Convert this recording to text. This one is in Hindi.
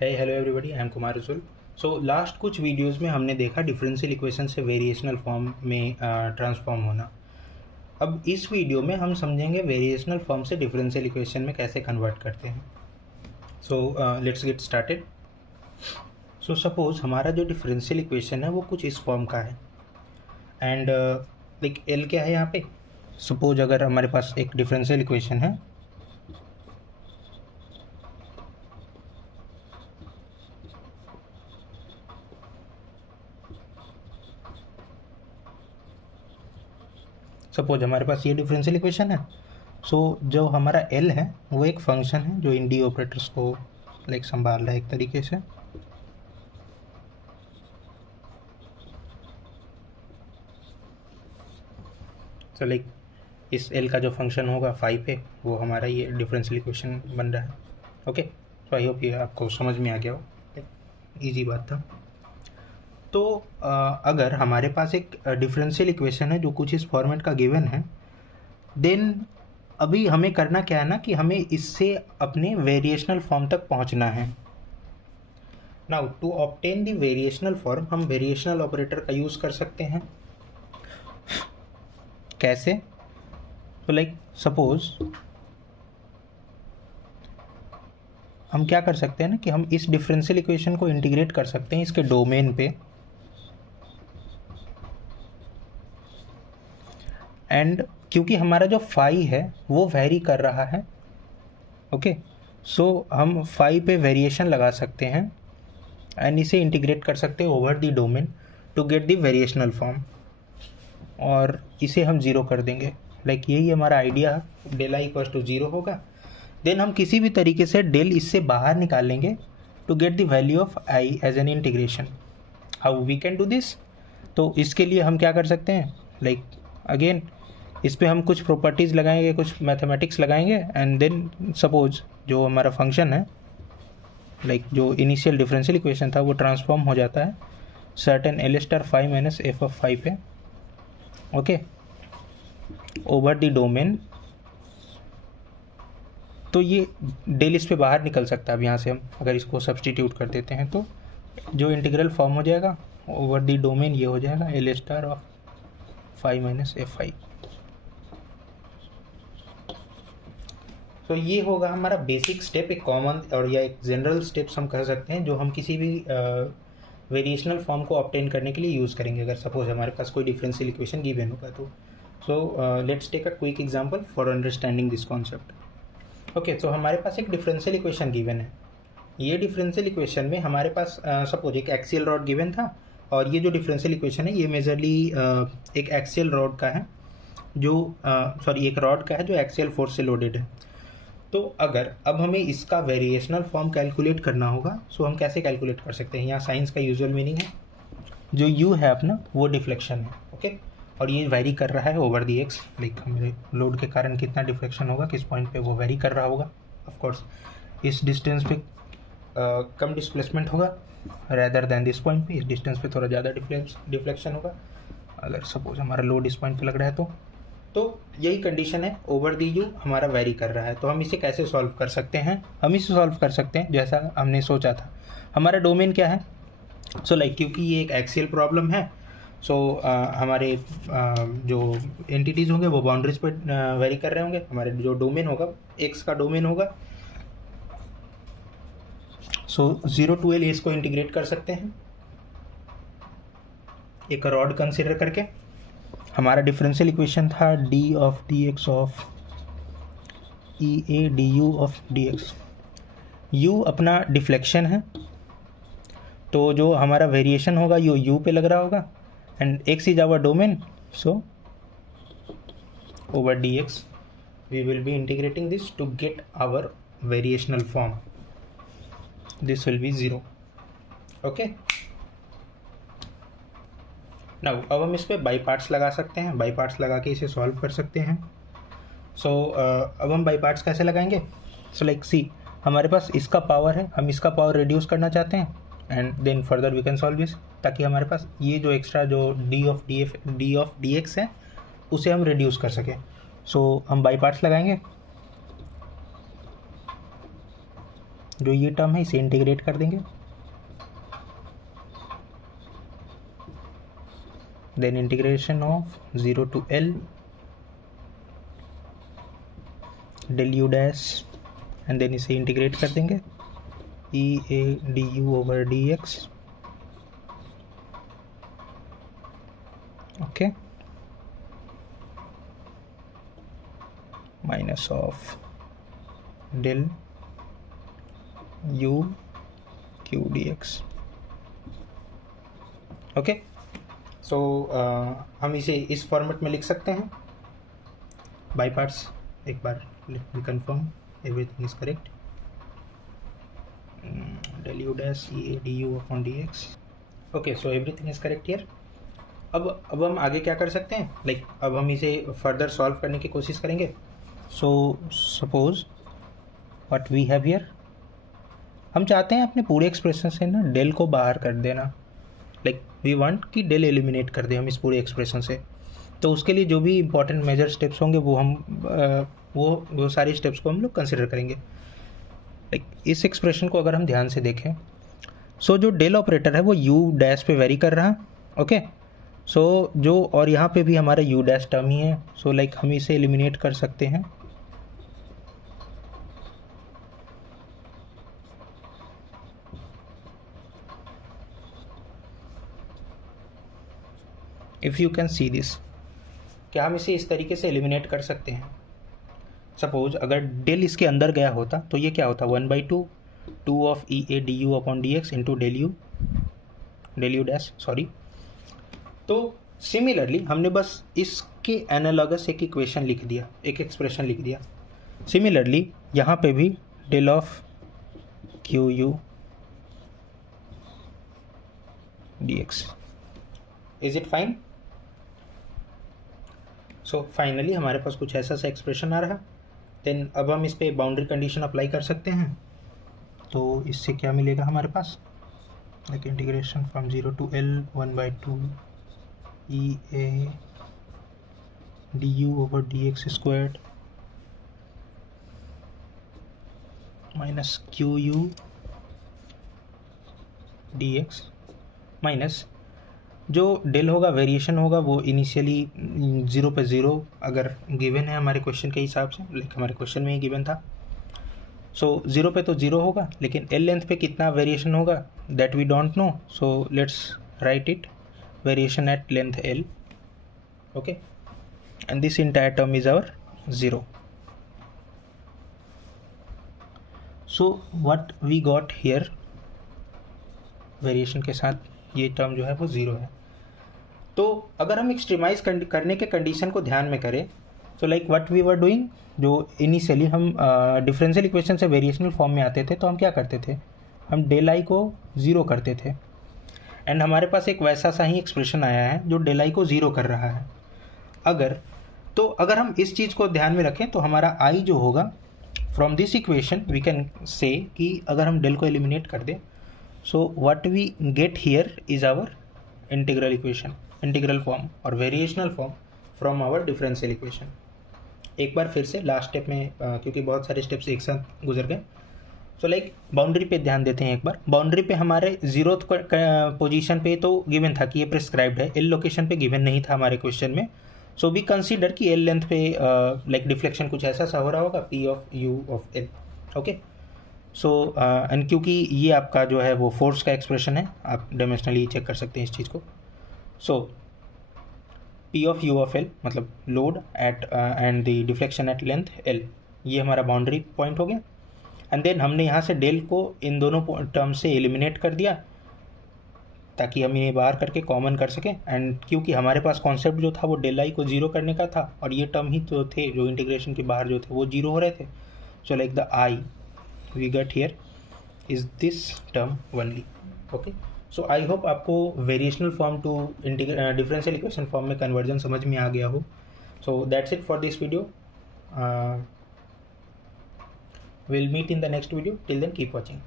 Hello everybody, I am Kumar रसूल। सो लास्ट कुछ वीडियोस में हमने देखा डिफरेंशियल इक्वेशन से वेरिएशनल फॉर्म में ट्रांसफॉर्म होना। अब इस वीडियो में हम समझेंगे वेरिएशनल फॉर्म से डिफरेंशियल इक्वेशन में कैसे कन्वर्ट करते हैं। So let's get started. So suppose हमारा जो डिफरेंशियल इक्वेशन है वो कुछ इस फॉर्म का है एंड लाइक एल क्या है यहाँ पे। सपोज अगर हमारे पास एक डिफरेंशियल इक्वेशन है, सपोज हमारे पास ये डिफरेंशियल इक्वेशन है। सो जो हमारा एल है वो एक फंक्शन है जो इन डी ऑपरेटर्स को लाइक संभाल रहा है एक तरीके से। तो लाइक इस एल का जो फंक्शन होगा फाइव पे, वो हमारा ये डिफरेंशियल इक्वेशन बन रहा है। ओके, तो आई होप ये आपको समझ में आ गया हो, ईजी बात था। तो अगर हमारे पास एक डिफरेंशियल इक्वेशन है जो कुछ इस फॉर्मेट का गिवन है, देन अभी हमें करना क्या है ना कि हमें इससे अपने वेरिएशनल फॉर्म तक पहुंचना है। Now to obtain the variational form हम वेरिएशनल ऑपरेटर का यूज़ कर सकते हैं। कैसे? तो लाइक सपोज हम क्या कर सकते हैं ना कि हम इस डिफरेंशियल इक्वेशन को इंटीग्रेट कर सकते हैं इसके डोमेन पे, एंड क्योंकि हमारा जो फाई है वो वेरी कर रहा है, ओके, सो हम फाई पे वेरिएशन लगा सकते हैं एंड इसे इंटीग्रेट कर सकते हैं over the domain to get the variational form, और इसे हम ज़ीरो कर देंगे। लाइक यही हमारा आइडिया है, del I equals to zero होगा। देन हम किसी भी तरीके से डेल इससे बाहर निकालेंगे to get the value of I as an integration. How we can do this? तो इसके लिए हम क्या कर सकते हैं, लाइक अगेन इस पर हम कुछ प्रॉपर्टीज़ लगाएंगे, कुछ मैथमेटिक्स लगाएंगे, एंड देन सपोज जो हमारा फंक्शन है, लाइक जो इनिशियल डिफरेंशियल इक्वेशन था वो ट्रांसफॉर्म हो जाता है certain L star five minus F of five पे, ओके, ओवर द डोमेन। तो ये डेल इस पे बाहर निकल सकता है। अब यहाँ से हम अगर इसको सब्सटीट्यूट कर देते हैं तो जो इंटीग्रल फॉर्म हो जाएगा ओवर द डोमेन ये हो जाएगा L star of five minus F five. तो ये होगा हमारा बेसिक स्टेप, एक कॉमन और या एक जनरल स्टेप्स हम कह सकते हैं जो हम किसी भी वेरिएशनल फॉर्म को ऑब्टेन करने के लिए यूज़ करेंगे अगर सपोज हमारे पास कोई डिफरेंशियल इक्वेशन गिवन होगा तो। So let's take a quick example for understanding this concept. Okay, तो हमारे पास एक डिफरेंशियल इक्वेशन गिवन है। ये डिफरेंशियल इक्वेशन में हमारे पास सपोज एक एक्सियल रॉड गिवन था, और ये जो डिफरेंशियल इक्वेशन है ये मेजरली एक एक्सियल रॉड का है जो एक रॉड का है जो एक्सियल फोर्स से लोडेड है। तो अगर अब हमें इसका वेरिएशनल फॉर्म कैलकुलेट करना होगा, सो हम कैसे कैलकुलेट कर सकते हैं? यहाँ साइंस का यूजुअल मीनिंग है, जो यू है अपना वो डिफ्लेक्शन है, ओके, और ये वेरी कर रहा है ओवर दी एक्स। लाइक हमारे लोड के कारण कितना डिफ्लेक्शन होगा, किस पॉइंट पे वो वेरी कर रहा होगा। ऑफकोर्स इस डिस्टेंस पे कम डिस्प्लेसमेंट होगा रेदर दैन दिस पॉइंट पे, इस डिस्टेंस पे थोड़ा ज़्यादा डिफ्लेक्शन होगा अगर सपोज हमारा लोड इस पॉइंट पे लग रहा है तो यही कंडीशन है, ओवर दी यू हमारा वेरी कर रहा है। तो हम इसे कैसे सॉल्व कर सकते हैं? हम इसे सॉल्व कर सकते हैं जैसा हमने सोचा था। हमारा डोमेन क्या है? सो लाइक क्योंकि ये एक एक्सियल प्रॉब्लम है, सो हमारे जो एंटिटीज़ होंगे वो बाउंड्रीज पर वेरी कर रहे होंगे। हमारे जो डोमेन होगा एक्स का डोमेन होगा, सो जीरो टू एल इसको इंटीग्रेट कर सकते हैं एक रॉड कंसिडर करके। हमारा डिफरेंशियल इक्वेशन था D of D x of E A D you of D x. You अपना डिफ्लेक्शन है, तो जो हमारा वेरिएशन होगा यो यू पे लग रहा होगा, and X is our domain, so over D X we will be integrating this to get our variational form. This will be zero, okay. Now अब हम इस पर बाई पार्ट्स लगा सकते हैं, बाई पार्ट्स लगा के इसे सॉल्व कर सकते हैं। सो अब हम बाई पार्ट्स कैसे लगाएंगे? सो लाइक सी, हमारे पास इसका पावर है, हम इसका पावर रिड्यूस करना चाहते हैं, and then further we can solve this, ताकि हमारे पास ये जो एक्स्ट्रा जो डी ऑफ डी एक्स है उसे हम रिड्यूस कर सकें। सो हम बाई पार्ट्स लगाएंगे। जो ये टर्म है इसे इंटीग्रेट कर देंगे, then integration of 0 to L del u dash, and then इसे इंटीग्रेट कर देंगे e A D u over D x. Okay, minus of del u q d x. Okay, so हम इसे इस फॉर्मेट में लिख सकते हैं बाय पार्ट्स। एक बार let me confirm everything is correct. del u dash e a du upon dx। Okay, so everything is correct here. अब हम आगे क्या कर सकते हैं, लाइक अब हम इसे फर्दर सॉल्व करने की कोशिश करेंगे। So suppose what we have here, हम चाहते हैं अपने पूरे एक्सप्रेशन से ना डेल को बाहर कर देना, लाइक वी वांट कि डेल एलिमिनेट कर दें हम इस पूरे एक्सप्रेशन से। तो उसके लिए जो भी इंपॉर्टेंट मेजर स्टेप्स होंगे वो हम वो सारे स्टेप्स को हम लोग कंसिडर करेंगे। लाइक इस एक्सप्रेशन को अगर हम ध्यान से देखें, सो जो डेल ऑपरेटर है वो यू डैश पे वेरी कर रहा है। ओके, सो जो और यहाँ पे भी हमारा यू डैश टर्म ही है। सो लाइक हम इसे एलिमिनेट कर सकते हैं। If you can see this, क्या हम इसे इस तरीके से एलिमिनेट कर सकते हैं। सपोज अगर डेल इसके अंदर गया होता तो ये क्या होता, 1/2 of E A D U upon D X into del U dash, sorry. तो सिमिलरली हमने बस इसके एनालॉगस एक इक्वेशन लिख दिया, एक एक्सप्रेशन लिख दिया। सिमिलरली यहाँ पे भी del of Q U D X, is it fine. So finally हमारे पास कुछ ऐसा सा एक्सप्रेशन आ रहा। देन अब हम इस पर बाउंड्री कंडीशन अप्लाई कर सकते हैं। तो इससे क्या मिलेगा हमारे पास, like integration from 0 to L 1/2 e A D u over D x squared minus q U D x, minus जो डेल होगा वेरिएशन होगा वो इनिशियली 0 पे 0 अगर गिवन है हमारे क्वेश्चन के हिसाब से, लाइक हमारे क्वेश्चन में ही गिवन था। सो 0 पे तो 0 होगा, लेकिन एल लेंथ पे कितना वेरिएशन होगा that we don't know. So let's write it, variation at length L. Okay, and this entire term is our 0। So what we got here, variation के साथ ये टर्म जो है वो 0 है। तो अगर हम एक्सट्रीमाइज करने के कंडीशन को ध्यान में करें, तो like what we were doing, जो इनिशियली हम डिफरेंशियल इक्वेशन से वेरिएशनल फॉर्म में आते थे तो हम क्या करते थे, हम डेल आई को 0 करते थे। एंड हमारे पास एक वैसा सा ही एक्सप्रेशन आया है जो डेल आई को 0 कर रहा है। अगर हम इस चीज़ को ध्यान में रखें तो हमारा आई जो होगा from this equation we can say कि अगर हम डेल को एलिमिनेट कर दें, so what we get here is our integral equation, integral form और variational form from our differential equation. एक बार फिर से लास्ट स्टेप में क्योंकि बहुत सारे स्टेप्स एक साथ गुजर गए, सो लाइक बाउंड्री पे ध्यान देते हैं एक बार। बाउंड्री पे हमारे 0th पोजीशन पे तो गिवन था कि ये प्रिस्क्राइब्ड है, एल लोकेशन पे गिवन नहीं था हमारे क्वेश्चन में। सो वी कंसीडर कि एल लेंथ पे लाइक डिफ्लेक्शन कुछ ऐसा सा हो रहा होगा, P of u of L. Okay, so and क्योंकि ये आपका जो है वो फोर्स का एक्सप्रेशन है, आप डायमेंशनली चेक कर सकते हैं इस चीज़ को। So p of u of l मतलब load at end the deflection at length l, ये हमारा बाउंड्री पॉइंट हो गया। एंड देन हमने यहाँ से डेल को इन दोनों टर्म से एलिमिनेट कर दिया ताकि हम इन्हें बाहर करके कॉमन कर सकें। एंड क्योंकि हमारे पास कॉन्सेप्ट जो था वो डेल आई को 0 करने का था और ये टर्म ही तो थे जो इंटीग्रेशन के बाहर जो थे वो 0 हो रहे थे। So like the I we get here is this term only. Okay, so I hope आपको variational form to differential equation form में कन्वर्जन समझ में आ गया हो। So that's it for this video. We'll meet in the next video. Till then, keep watching.